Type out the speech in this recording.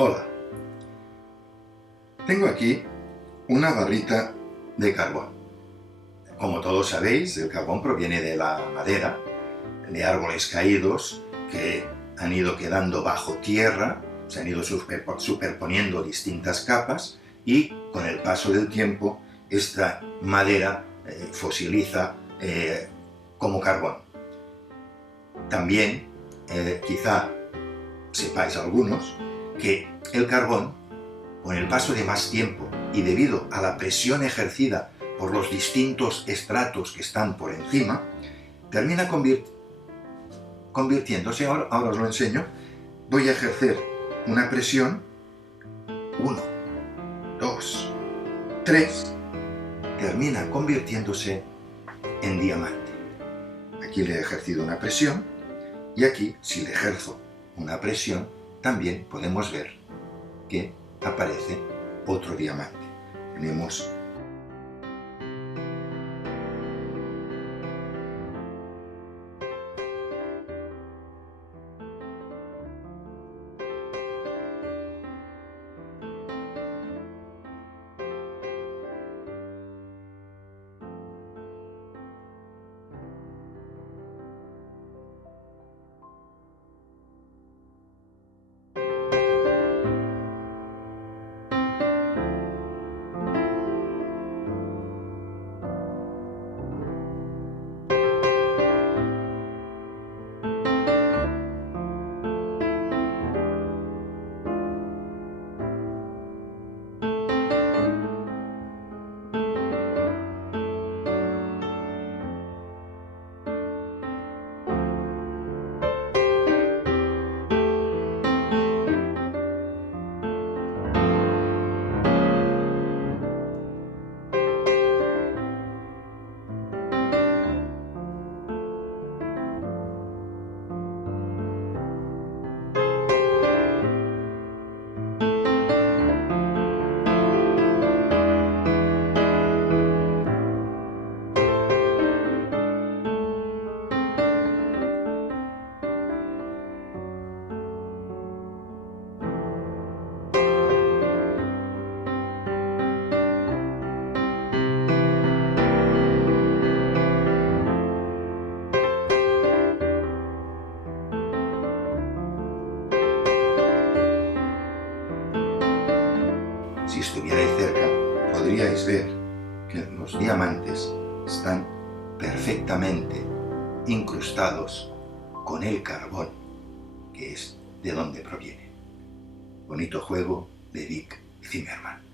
Hola, tengo aquí una barrita de carbón. Como todos sabéis, el carbón proviene de la madera, de árboles caídos que han ido quedando bajo tierra, se han ido superponiendo distintas capas y con el paso del tiempo esta madera fosiliza como carbón. También, quizá sepáis algunos, que el carbón, con el paso de más tiempo y debido a la presión ejercida por los distintos estratos que están por encima, termina convirtiéndose, ahora os lo enseño, voy a ejercer una presión, 1, 2, 3, termina convirtiéndose en diamante. Aquí le he ejercido una presión y aquí, si le ejerzo una presión, también podemos ver que aparece otro diamante. Tenemos si estuvierais cerca, podríais ver que los diamantes están perfectamente incrustados con el carbón, que es de donde proviene. Bonito juego de Dick Zimmerman.